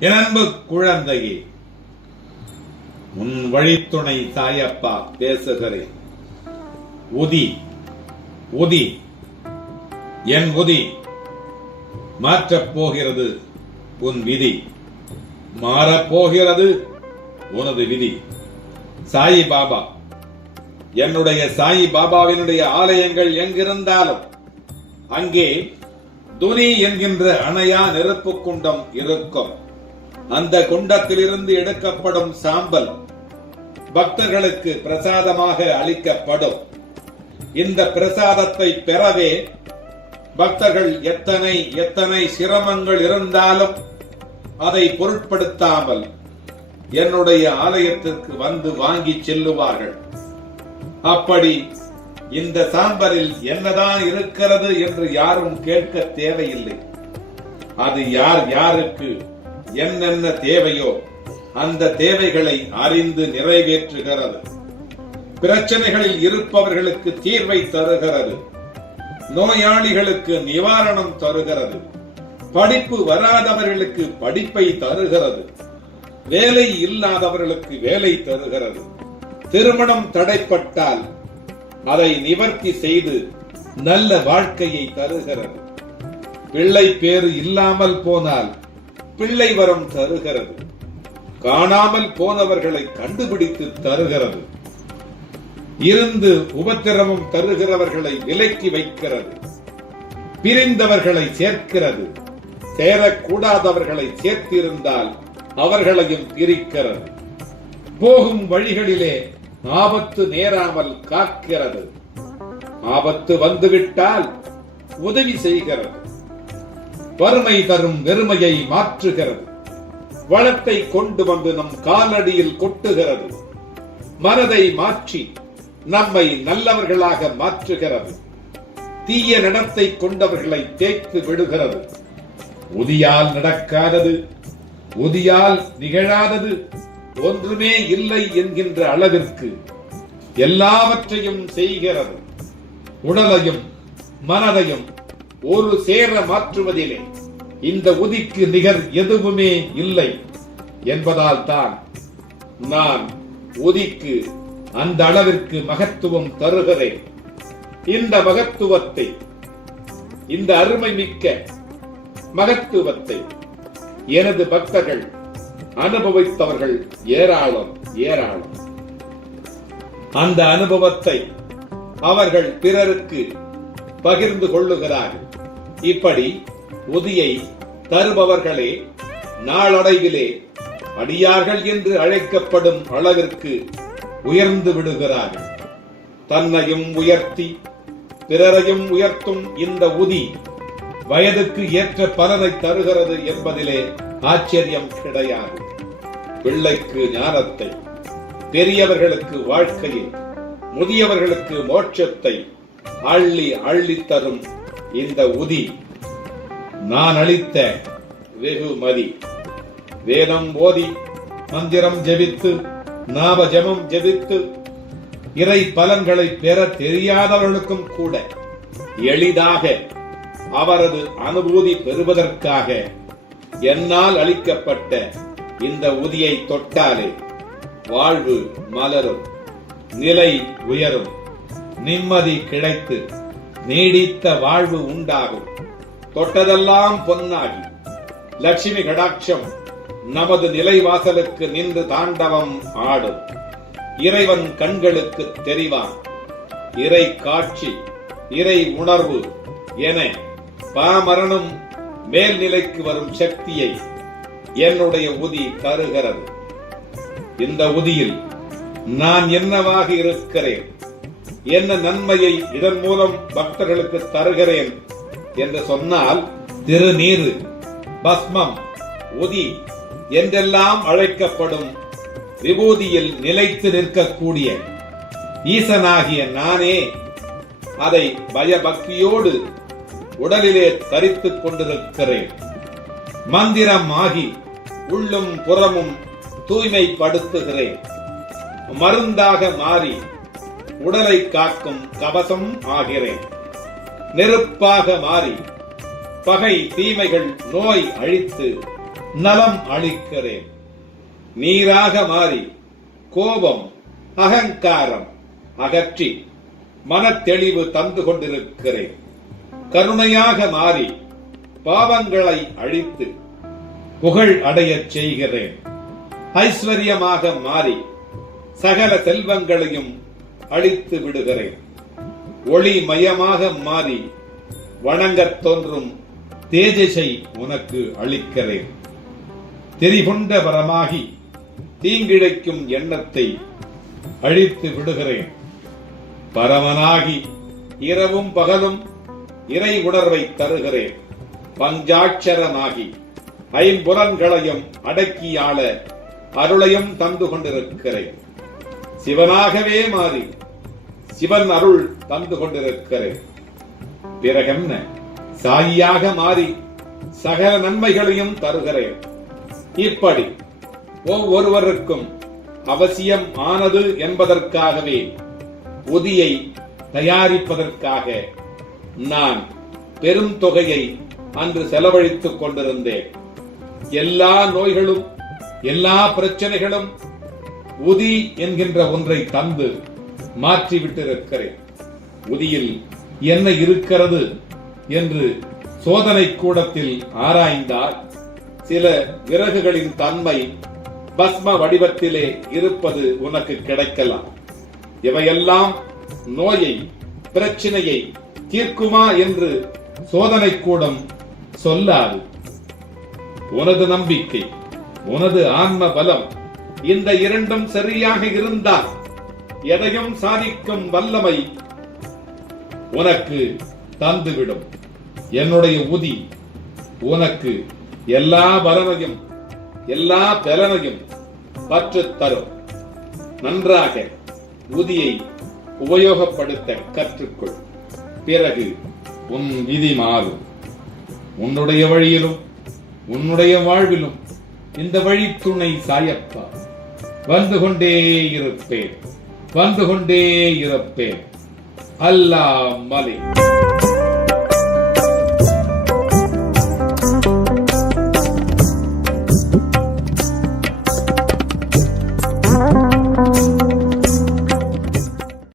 இனன்பு குழந்தையே உன் வழித்துணை சாயப்பா பேசுகிறேன். உதி உதி என் உதி மாற்றப் போகிறது உன் விதி. மாறப்போகிறது உனது விதி. சாயி பாபா என்னுடைய சாயி பாபாவினுடைய ஆலயங்கள் எங்கிருந்தாலும் அங்கே துனி என்கின்ற அணையா நெருப்பு குண்டம் இருக்கும். அந்த குண்டத்திலிருந்து எடுக்கப்படும் சாம்பல் பக்தர்களுக்கு பிரசாதமாக அளிக்கப்படும். இந்த பிரசாதத்தை பெறவே பக்தர்கள் எத்தனை எத்தனை சிரமங்கள் இருந்தாலும் அதை பொருட்படுத்தாமல் என்னுடைய ஆலயத்திற்கு வந்து வாங்கி செல்லுவார்கள். அப்படி இந்த சாம்பலில் என்னதான் இருக்கிறது என்று யாரும் கேட்க தேவையில்லை. அது யார் யாருக்கு என்னென்ன தேவையோ அந்த தேவைகளை அறிந்து நிறைவேற்றுகிறது. பிரச்சனைகளில் இருப்பவர்களுக்கு தீர்வை தருகிறது. நோயாளிகளுக்கு நிவாரணம் தருகிறது. படிப்பு வராதவர்களுக்கு படிப்பை தருகிறது. வேலை இல்லாதவர்களுக்கு வேலை தருகிறது. திருமணம் தடைப்பட்டால் அதை நிவர்த்தி செய்து நல்ல வாழ்க்கையை தருகிறது. பிள்ளை பேறு இல்லாமல் போனால் பிள்ளை வரம் தருகிறது. காணாமல் போனவர்களை கண்டுபிடித்து தருகிறது. இருந்து உபத்திரவம் தருகிறவர்களை விலக்கி வைக்கிறது. பிரிந்தவர்களை சேர்க்கிறது. சேரக்கூடாதவர்களை சேர்த்திருந்தால் அவர்களையும் பிரிக்கிறது. போகும் வழிகளிலே ஆபத்து நேராமல் காக்கிறது. ஆபத்து வந்துவிட்டால் உதவி செய்கிறது. வறுமை தரும் வெறுமையை மாற்றுகிறது. வளத்தை கொண்டு வந்து நம் காலடியில் கொட்டுகிறது. மனதை மாற்றி நம்மை நல்லவர்களாக மாற்றுகிறது. தீய நடத்தை கொண்டவர்களை தேய்த்து விடுகிறது. உதியால் நடக்காதது உதியால் நிகழாதது ஒன்றுமே இல்லை என்கின்ற அளவிற்கு எல்லாவற்றையும் செய்கிறது. உடலையும் மனதையும் ஒரு சேர மாற்றுவதிலே இந்த உதிக்கு நிகர் எதுவுமே இல்லை என்பதால் தான் நான் உதிக்கு அந்த அளவிற்கு மகத்துவம் தருகிறேன். இந்த மகத்துவத்தை இந்த அருமை மிக்க மகத்துவத்தை எனது பக்தர்கள் அனுபவித்தவர்கள் ஏராளம் ஏராளம். அந்த அனுபவத்தை அவர்கள் பிறருக்கு பகிர்ந்து கொள்ளுகிறார்கள். இப்படி உதியை தருபவர்களே நாளடைவிலே அடியார்கள் என்று அழைக்கப்படும் அளவிற்கு உயர்ந்து விடுகிறார்கள். தன்னையும் உயர்த்தி பிறரையும் உயர்த்தும் இந்த உதி வயதுக்கு ஏற்ற பலனை தருகிறது என்பதிலே ஆச்சரியம் கிடையாது. பிள்ளைக்கு ஞானத்தை பெரியவர்களுக்கு வாழ்க்கையில் முதியவர்களுக்கு மோட்சத்தை அள்ளி அள்ளி தரும் இந்த உதி நான் அளித்த வெகுமதி வேதம் ஓதி மந்திரம் ஜெபித்து நாம ஜெபம் ஜெபித்து இறை பலன்களை பெற தெரியாதவர்களுக்கும் கூட எளிதாக அவரது அனுபூதி பெறுவதற்காக என்னால் அளிக்கப்பட்ட இந்த உதியை தொட்டாலே வாழ்வு மலரும் நிலை உயரும் நிம்மதி கிடைத்து நீடித்த வாழ்வு உண்டாகும். தொட்டதெல்லாம் பொன்னாகி. லட்சுமி கடாட்சம் நமது நிலைவாசலுக்கு நின்று தாண்டவம் ஆடும். இறைவன் கண்களுக்கு தெரிவான். இறை காட்சி இறை உணர்வு என பாமரனும் மேல்நிலைக்கு வரும் சக்தியை என்னுடைய உதி தருகிறது. இந்த உதியில் நான் என்னவாக இருக்கிறேன்? என்ன நன்மையை இதன் மூலம் பக்தர்களுக்கு தருகிறேன் என்று சொன்னால் திருநீரு பஸ்மம் உதி என்றெல்லாம் அழைக்கப்படும் விபூதியில் நிலைத்து நிற்கக்கூடிய ஈசனாகிய நானே அதை பயபக்தியோடு உடலிலே தரித்துக் கொண்டிருக்கிறேன். மந்திரம் ஆகி உள்ளும் புறமும் தூய்மைப்படுத்துகிறேன். மருந்தாக மாறி உடலை காக்கும் கவசம் ஆகிறேன். நெருப்பாக மாறி பகை தீமைகள் நோய் அழித்து நலம் அளிக்கிறேன். நீராக மாறி கோபம் அகங்காரம் அகற்றி மனத்தெளிவு தந்து கொண்டிருக்கிறேன். கருணையாக மாறி பாவங்களை அழித்து புகழ் அடையச் செய்கிறேன். ஐஸ்வர்யமாக மாறி சகல செல்வங்களையும் அழித்து விடுகிறேன். ஒளி மயமாக மாறி வணங்கத் தோன்றும் தேஜஸை உனக்கு அளிக்கிறேன். தெரிகொண்ட வரமாகி தீங்கிழைக்கும் எண்ணத்தை அழித்து விடுகிறேன். பரமனாகி இரவும் பகலும் இறை உணர்வை தருகிறேன். பஞ்சாட்சரமாகி ஐம்புலன்களையும் அடக்கியாள அருளையும் தந்து கொண்டிருக்கிறேன். சிவனாகவே மாறி சிவன் அருள் தந்து கொண்டிருக்கிறேன் பிறகென்ன? சாயியாக மாறி சகல நன்மைகளையும் தருகிறேன். இப்படி ஒவ்வொருவருக்கும் அவசியம் ஆனது என்பதற்காகவே உதியை தயாரிப்பதற்காக நான் பெரும் தொகையை அன்று செலவழித்துக் கொண்டிருந்தேன். எல்லா நோய்களும் எல்லா பிரச்சனைகளும் உதி என்கின்ற ஒன்றை தந்து மாற்றிவிட்டிருக்கிறேன். உதியில் என்ன இருக்கிறது என்று சோதனை கூடத்தில் ஆராய்ந்தால் சில விறகுகளின் தன்மை பஸ்ம வடிவத்திலே இருப்பது உனக்கு கிடைக்கலாம். இவையெல்லாம் நோயை பிரச்சனையை தீர்க்குமா என்று சோதனை கூடம் சொல்லாது. உனது நம்பிக்கை உனது ஆன்ம பலம் இந்த இரண்டும் சரியாக இருந்தால் எதையும் சாதிக்கும் வல்லமை உனக்கு தந்துவிடும். என்னுடைய உதி உனக்கு எல்லா பலனையும் எல்லா பலனையும் பற்றுத் தரும். நன்றாக உதியை உபயோகப்படுத்த கற்றுக்கொள். பிறகு உன் விதி மாறும். உன்னுடைய வழியிலும் உன்னுடைய வாழ்விலும் இந்த வழி துணை சாயப்பா. வந்து கொண்டே இருப்பேன் வந்து கொண்டே இருப்பேன் அல்லாஹ் மலை